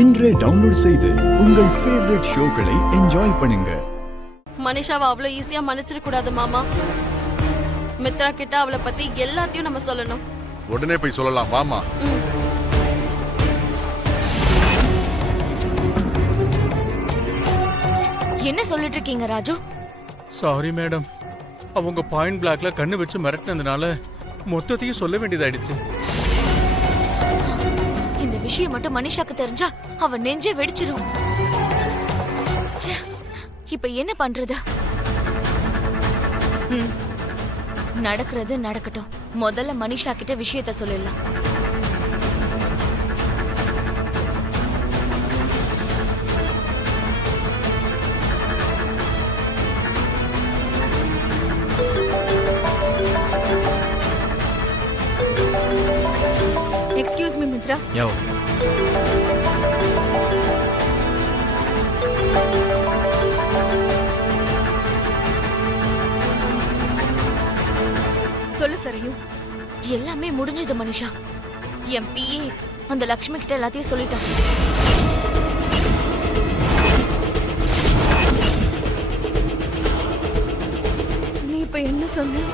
இன்றே டவுன்லோட் செய்து உங்கள் ஃபேவரட் ஷோக்களை என்ஜாய் பண்ணுங்க. மனிஷாவை அவ்வளோ ஈஸியா மன்னிச்சிட கூடாது மாமா. மித்ரா கிட்ட அவளை பத்தி எல்லாத்தையும் நம்ம சொல்லணும். உடனே போய் சொல்லலாம் வாமா. என்ன சொல்லிட்டு இருக்கீங்க ராஜு? சாரி மேடம், அவங்க பாயிண்ட் பிளாக்ல கண்ணு வச்சு மிரட்டினதுனால மொத்தத்தையும் சொல்ல வேண்டியதாயிடுச்சு. இந்த விஷயம் மட்டும் மனிஷாக்கு தெரிஞ்சா அவ நெஞ்சே வெடிச்சிரும். ச்சே, இப்ப என்ன பண்றது? நடக்கிறது நடக்கட்டும். முதல்ல மனிஷா கிட்ட விஷயத்த சொல்லிடலாம். Excuse me Mitra. Yeah okay. சொல்லு சரியு. எல்லாமே முடிஞ்சது மனிஷா. என் பிஏ அந்த லக்ஷ்மி கிட்ட எல்லாத்தையும் சொல்லிட்டான். நீ இப்ப என்ன சொன்ன?